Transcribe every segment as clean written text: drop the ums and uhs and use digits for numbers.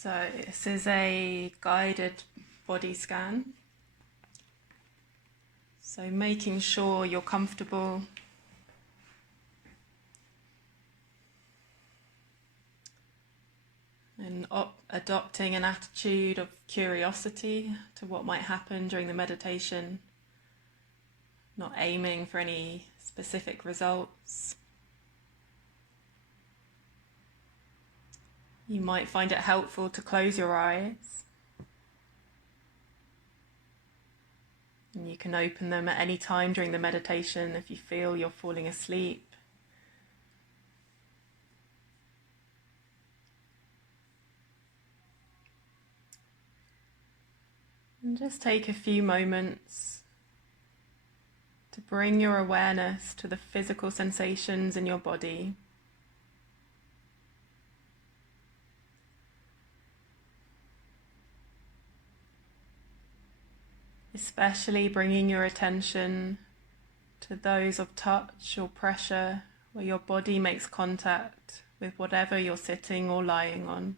So this is a guided body scan. So making sure you're comfortable and adopting an attitude of curiosity to what might happen during the meditation, not aiming for any specific results. You might find it helpful to close your eyes. And you can open them at any time during the meditation if you feel you're falling asleep. And just take a few moments to bring your awareness to the physical sensations in your body. Especially bringing your attention to those of touch or pressure where your body makes contact with whatever you're sitting or lying on.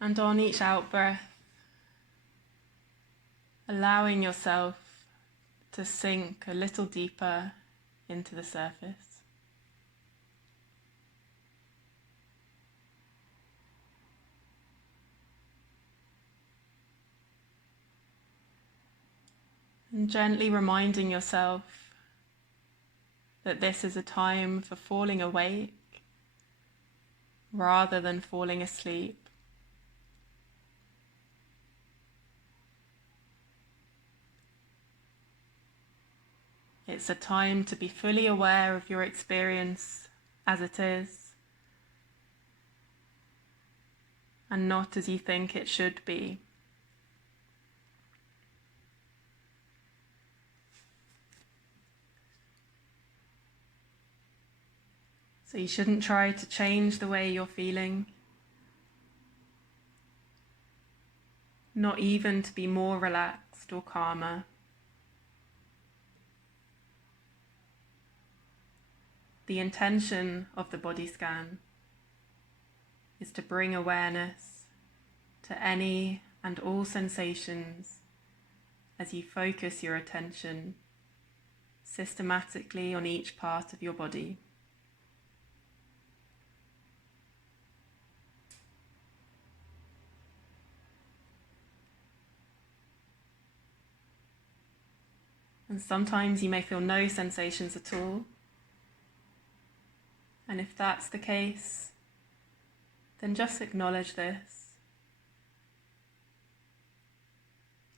And on each out-breath, allowing yourself to sink a little deeper into the surface. And gently reminding yourself that this is a time for falling awake rather than falling asleep. It's a time to be fully aware of your experience as it is, and not as you think it should be. So you shouldn't try to change the way you're feeling, not even to be more relaxed or calmer. The intention of the body scan is to bring awareness to any and all sensations as you focus your attention systematically on each part of your body. And sometimes you may feel no sensations at all. And if that's the case, then just acknowledge this.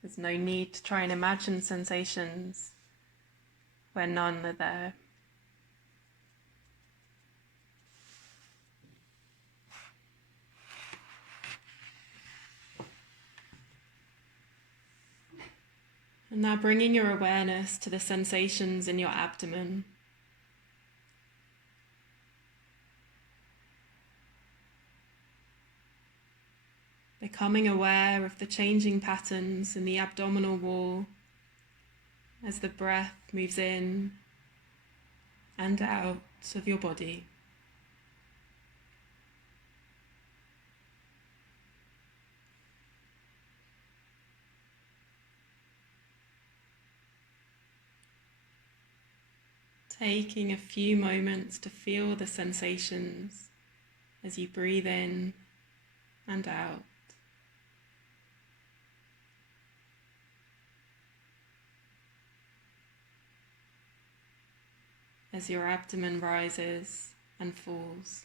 There's no need to try and imagine sensations where none are there. And now bringing your awareness to the sensations in your abdomen. Becoming aware of the changing patterns in the abdominal wall as the breath moves in and out of your body. Taking a few moments to feel the sensations as you breathe in and out. As your abdomen rises and falls.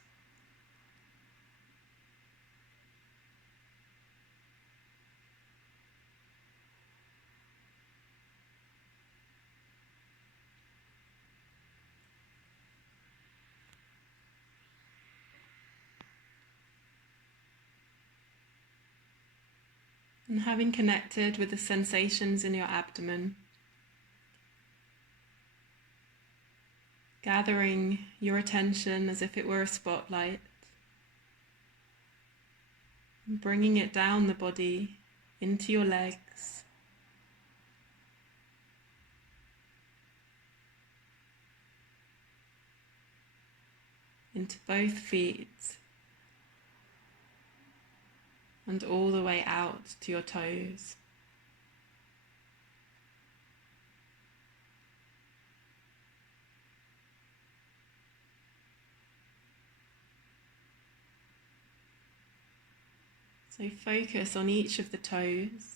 And having connected with the sensations in your abdomen, gathering your attention as if it were a spotlight, and bringing it down the body into your legs, into both feet and all the way out to your toes. So focus on each of the toes.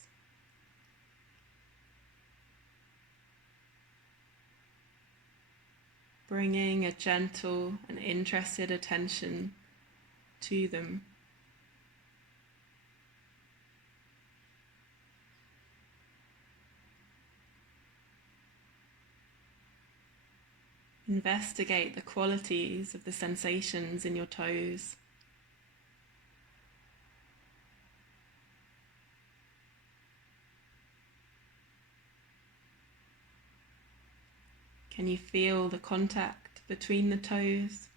Bringing a gentle and interested attention to them. Investigate the qualities of the sensations in your toes. Can you feel the contact between the toes?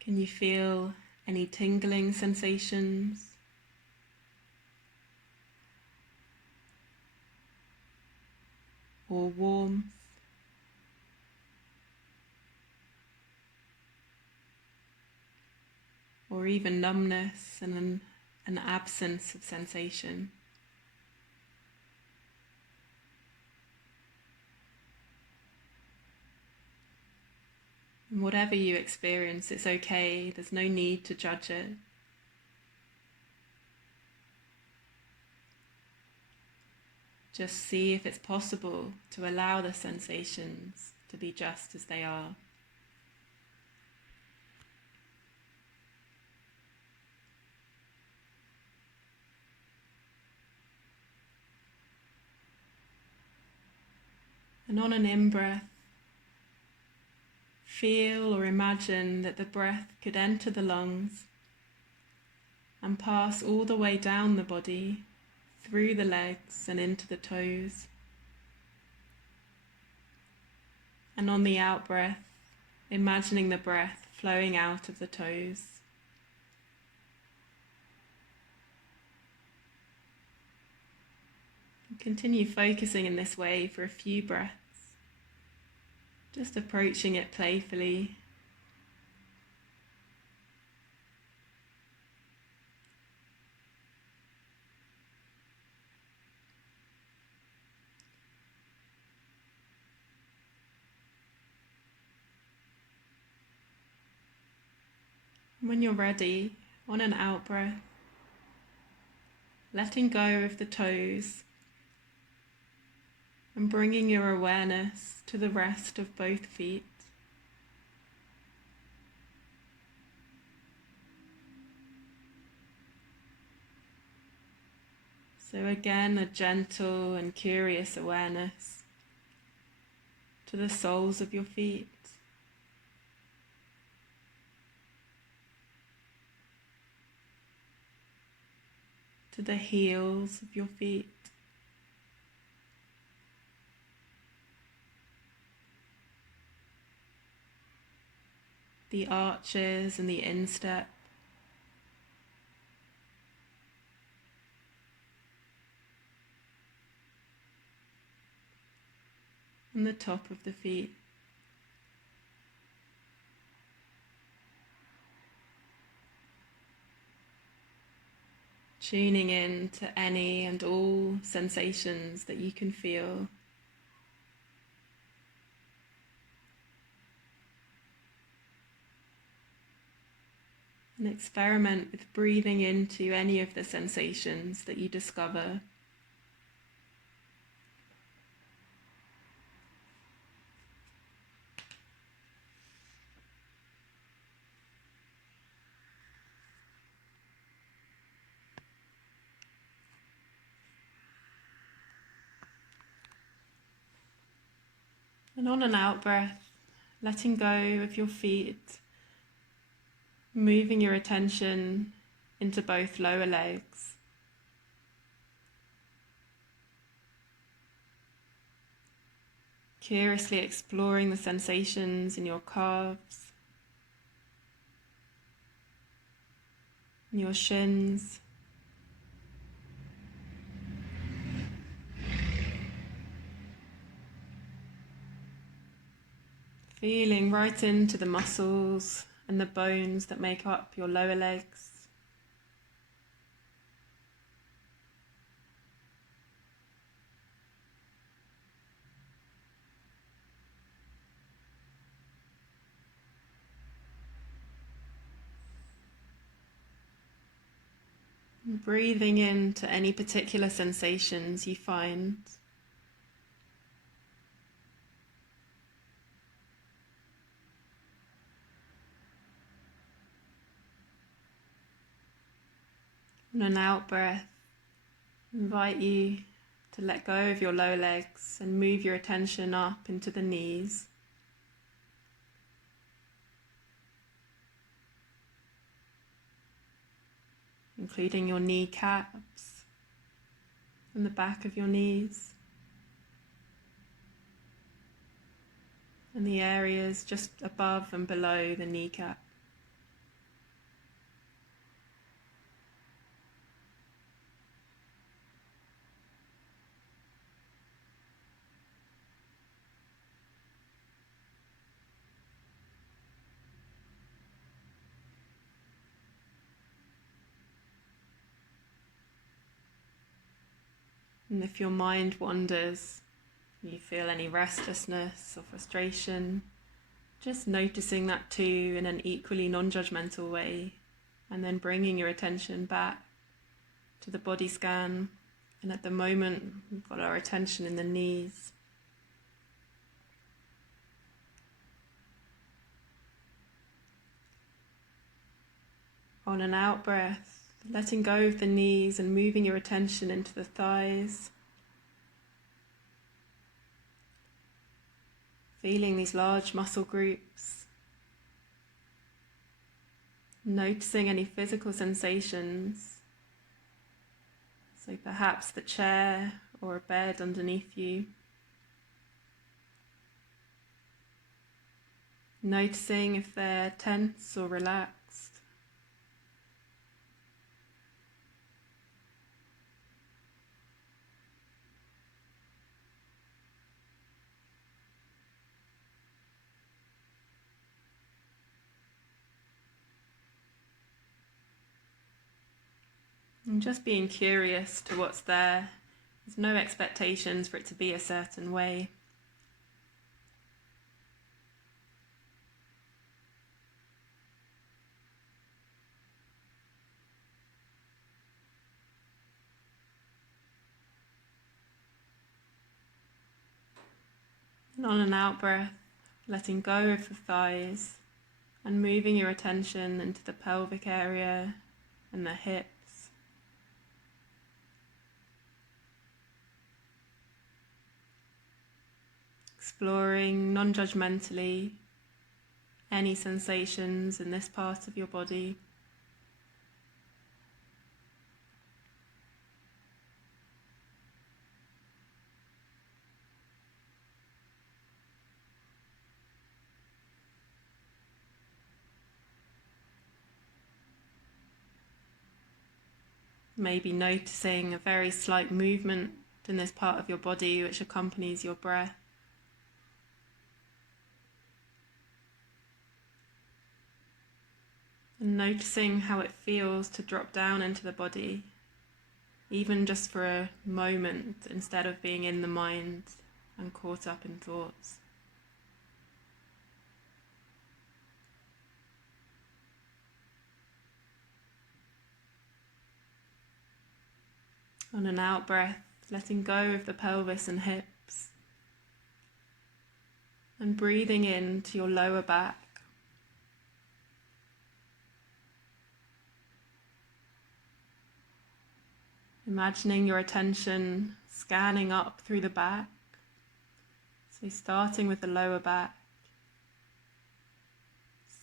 Can you feel any tingling sensations? Or warmth? Or even numbness and an absence of sensation? And whatever you experience, it's okay. There's no need to judge it. Just see if it's possible to allow the sensations to be just as they are. And on an in-breath, feel or imagine that the breath could enter the lungs and pass all the way down the body, through the legs and into the toes. And on the out-breath, imagining the breath flowing out of the toes. Continue focusing in this way for a few breaths, just approaching it playfully. When you're ready, on an out-breath, letting go of the toes and bringing your awareness to the rest of both feet. So again, a gentle and curious awareness to the soles of your feet. To the heels of your feet. The arches and the instep. And the top of the feet. Tuning in to any and all sensations that you can feel. And experiment with breathing into any of the sensations that you discover. And on an out-breath, letting go of your feet, moving your attention into both lower legs. Curiously exploring the sensations in your calves, in your shins, Feeling right into the muscles and the bones that make up your lower legs. Breathing into any particular sensations you find. On an out breath, invite you to let go of your lower legs and move your attention up into the knees. Including your kneecaps and the back of your knees and the areas just above and below the kneecap. And if your mind wanders, you feel any restlessness or frustration, just noticing that too in an equally non-judgmental way, and then bringing your attention back to the body scan. And at the moment, we've got our attention in the knees. On an out breath, letting go of the knees and moving your attention into the thighs. Feeling these large muscle groups. Noticing any physical sensations. So perhaps the chair or a bed underneath you. Noticing if they're tense or relaxed. And just being curious to what's there. There's no expectations for it to be a certain way. And on an out breath, letting go of the thighs and moving your attention into the pelvic area and the hips. Exploring non-judgmentally any sensations in this part of your body. Maybe noticing a very slight movement in this part of your body which accompanies your breath. And noticing how it feels to drop down into the body, even just for a moment, instead of being in the mind and caught up in thoughts. On an out breath, letting go of the pelvis and hips, and breathing into your lower back. Imagining your attention scanning up through the back. So starting with the lower back,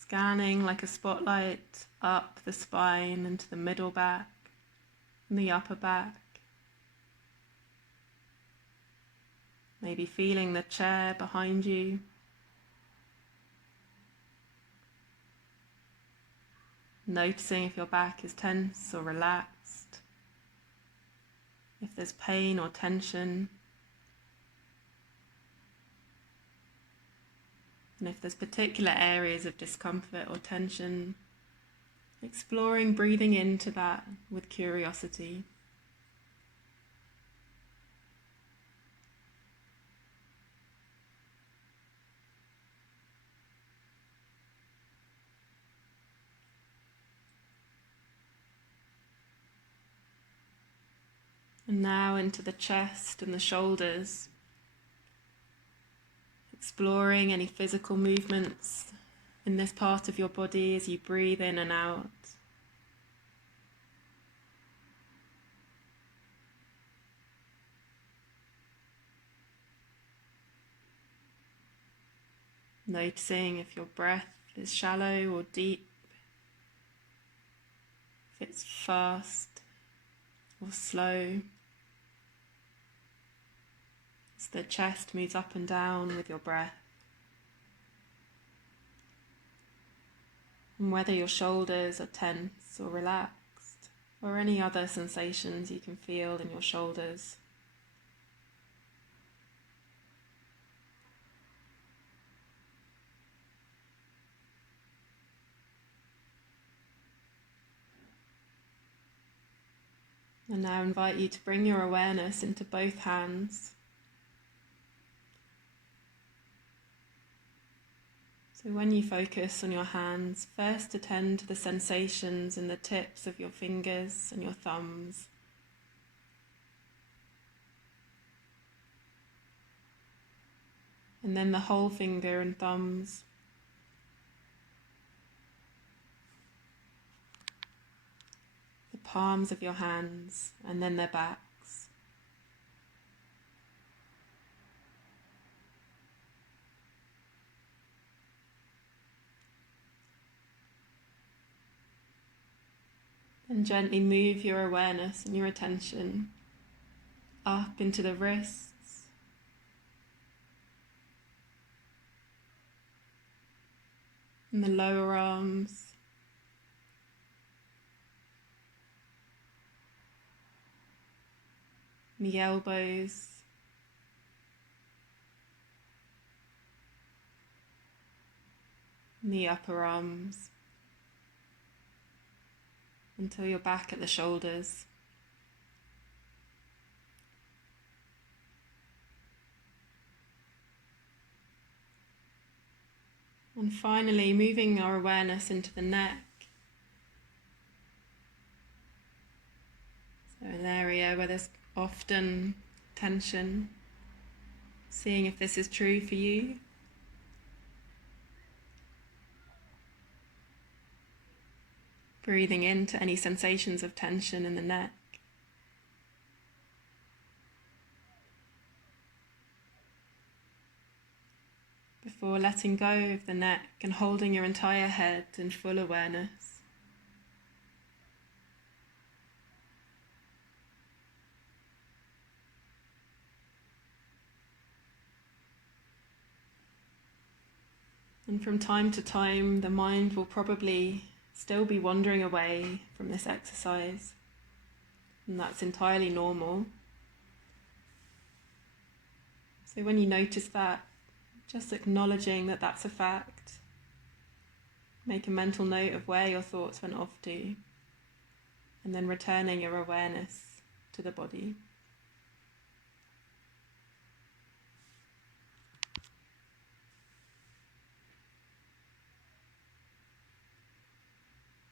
scanning like a spotlight up the spine into the middle back and the upper back. Maybe feeling the chair behind you. Noticing if your back is tense or relaxed. If there's pain or tension. And if there's particular areas of discomfort or tension, exploring breathing into that with curiosity. And now into the chest and the shoulders, exploring any physical movements in this part of your body as you breathe in and out. Noticing if your breath is shallow or deep, if it's fast or slow, as the chest moves up and down with your breath. And whether your shoulders are tense or relaxed, or any other sensations you can feel in your shoulders. And now invite you to bring your awareness into both hands. So when you focus on your hands, first attend to the sensations in the tips of your fingers and your thumbs. And then the whole finger and thumbs. The palms of your hands and then their backs. And gently move your awareness and your attention up into the wrists, and the lower arms, and the elbows, and the upper arms, until you're back at the shoulders. And finally, moving our awareness into the neck. So an area where there's often tension, seeing if this is true for you. Breathing into any sensations of tension in the neck. Before letting go of the neck and holding your entire head in full awareness. And from time to time, the mind will probably still be wandering away from this exercise, and that's entirely normal. So when you notice that, just acknowledging that that's a fact. Make a mental note of where your thoughts went off to, and then returning your awareness to the body.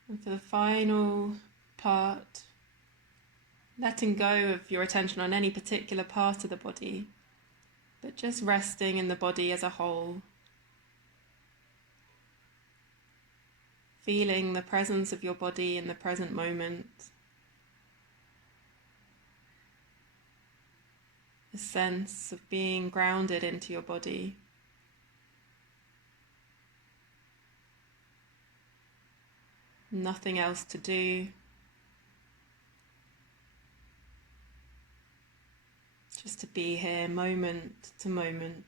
And for the final part, letting go of your attention on any particular part of the body, but just resting in the body as a whole. Feeling the presence of your body in the present moment. A sense of being grounded into your body. Nothing else to do. Just to be here moment to moment.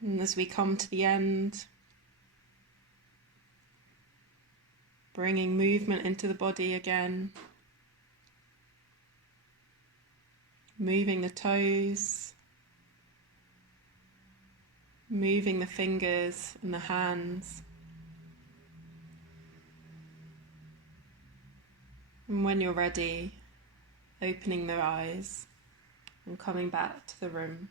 And as we come to the end, bringing movement into the body again, moving the toes, moving the fingers and the hands. And when you're ready, opening the eyes and coming back to the room.